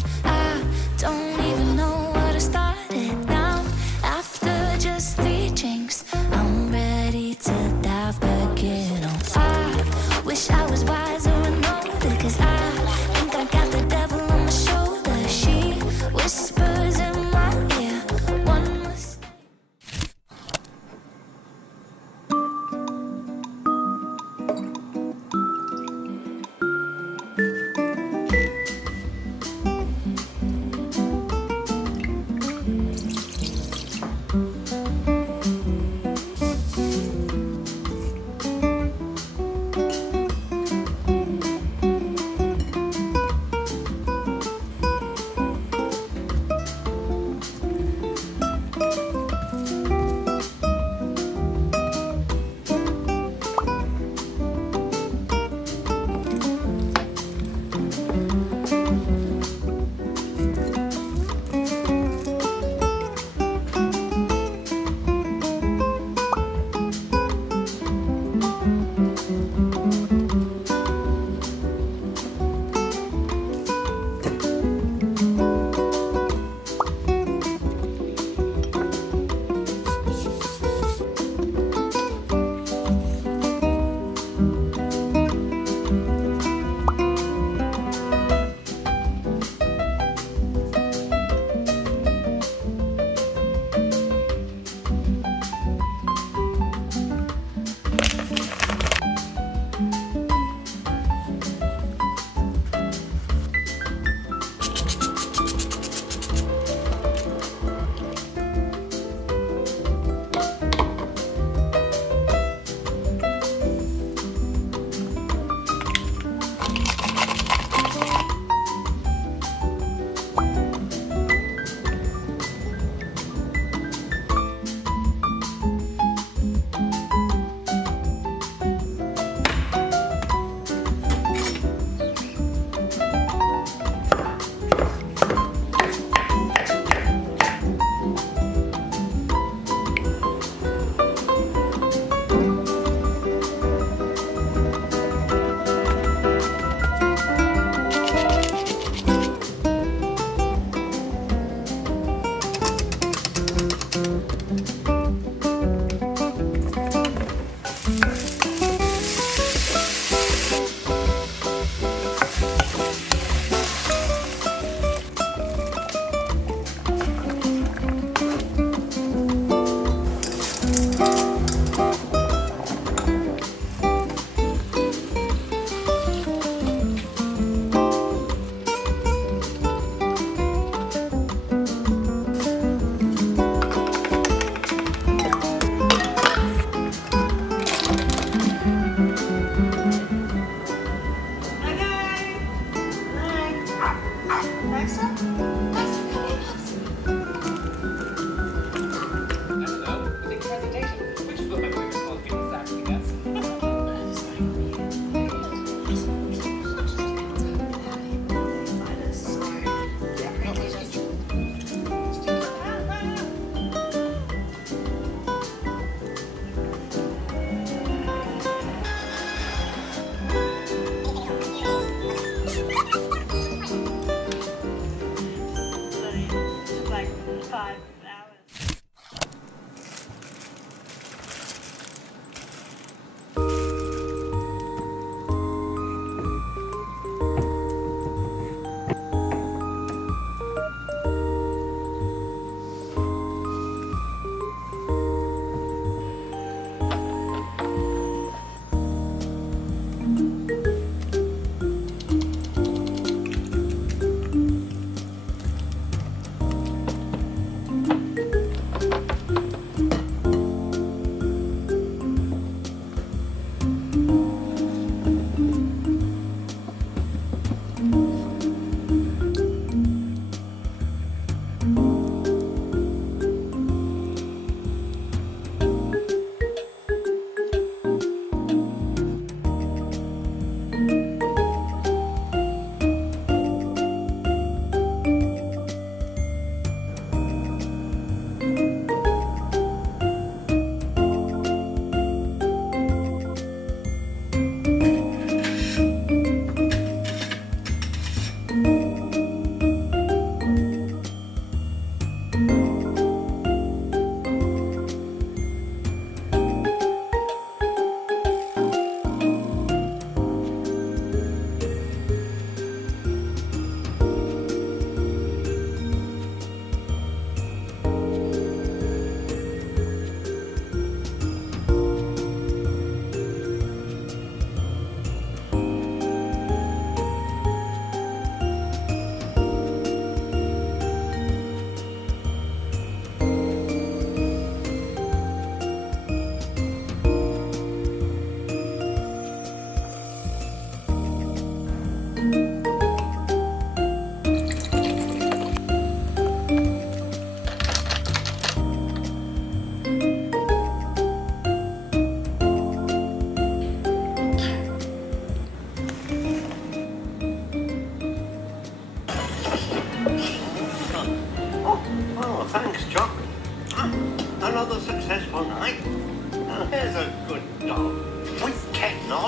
body. I don't even know where to start it now. After just 3 drinks, I'm ready to dive back in. Oh, I wish I was wiser and older, 'cause I think I got the devil on my shoulder. She whispers in my ear, one mistake.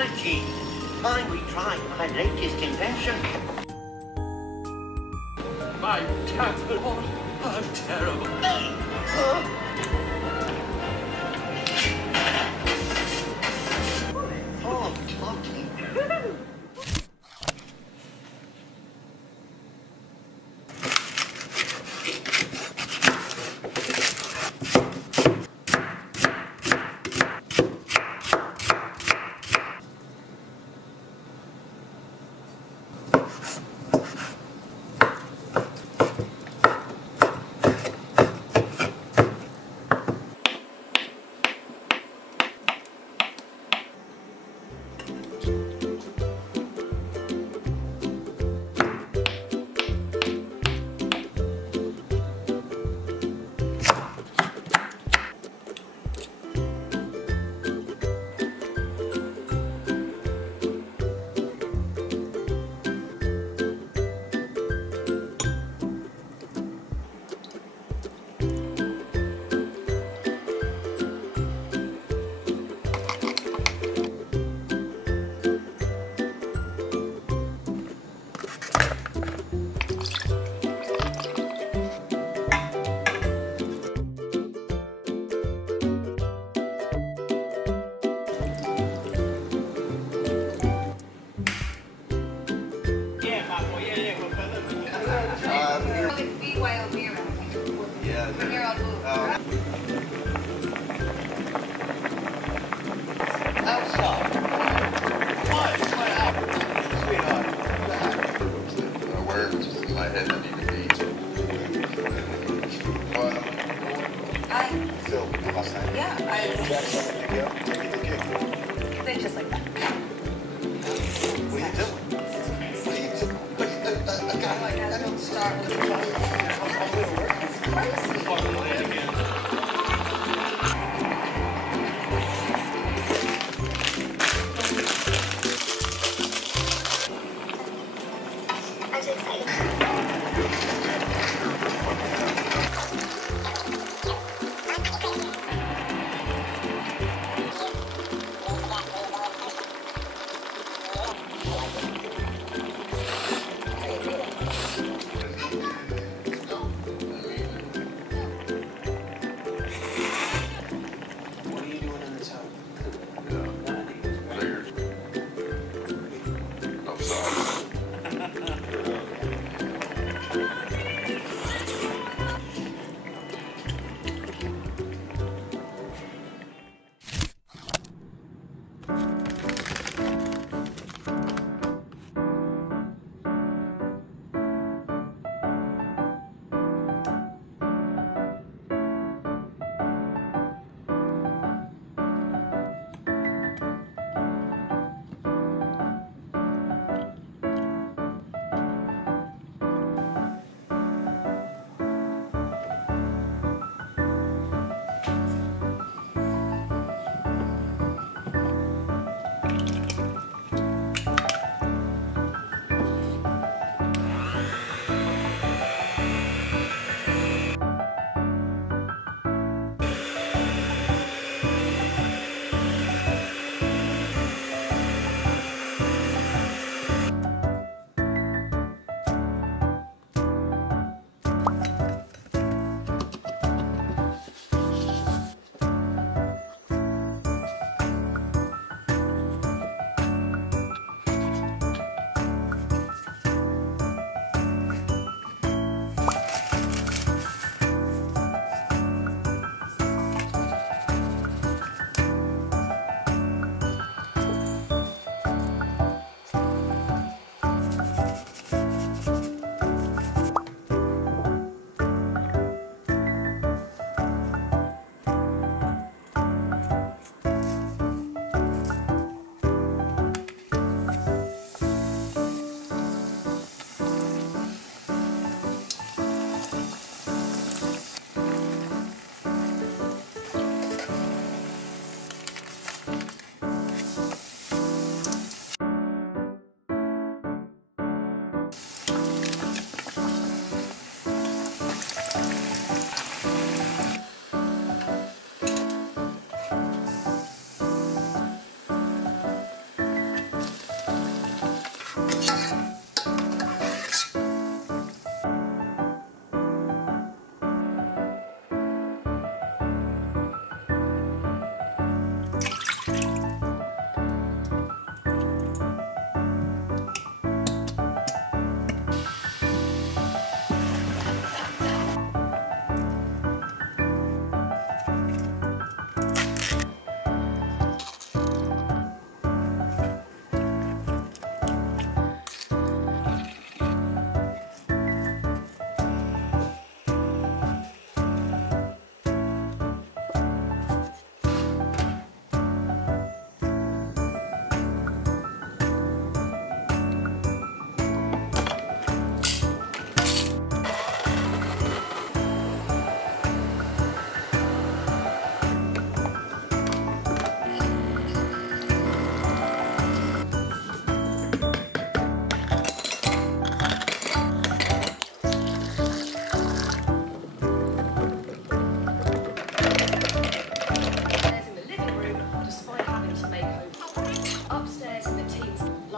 technology. Mind we try my latest invention. My terrible, I'm terrible. Oh, Tommy.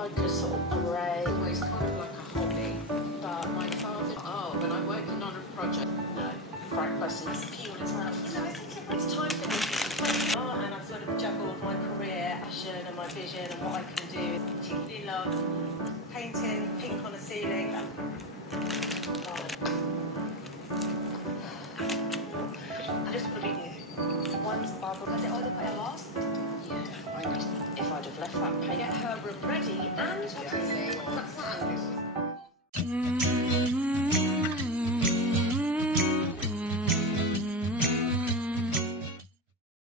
like a sort of grey. Always kind of like a hobby. But my father, when I'm working on a project, no, Frank Bussey's peel as well. You know, I think it's time for me to and I've sort of juggled my career, passion and my vision and what I can do. I particularly love painting pink on a ceiling. I just put it in one's bubble. Was it either by a last? yeah, I know. If I'd have left that paint. Get her room ready and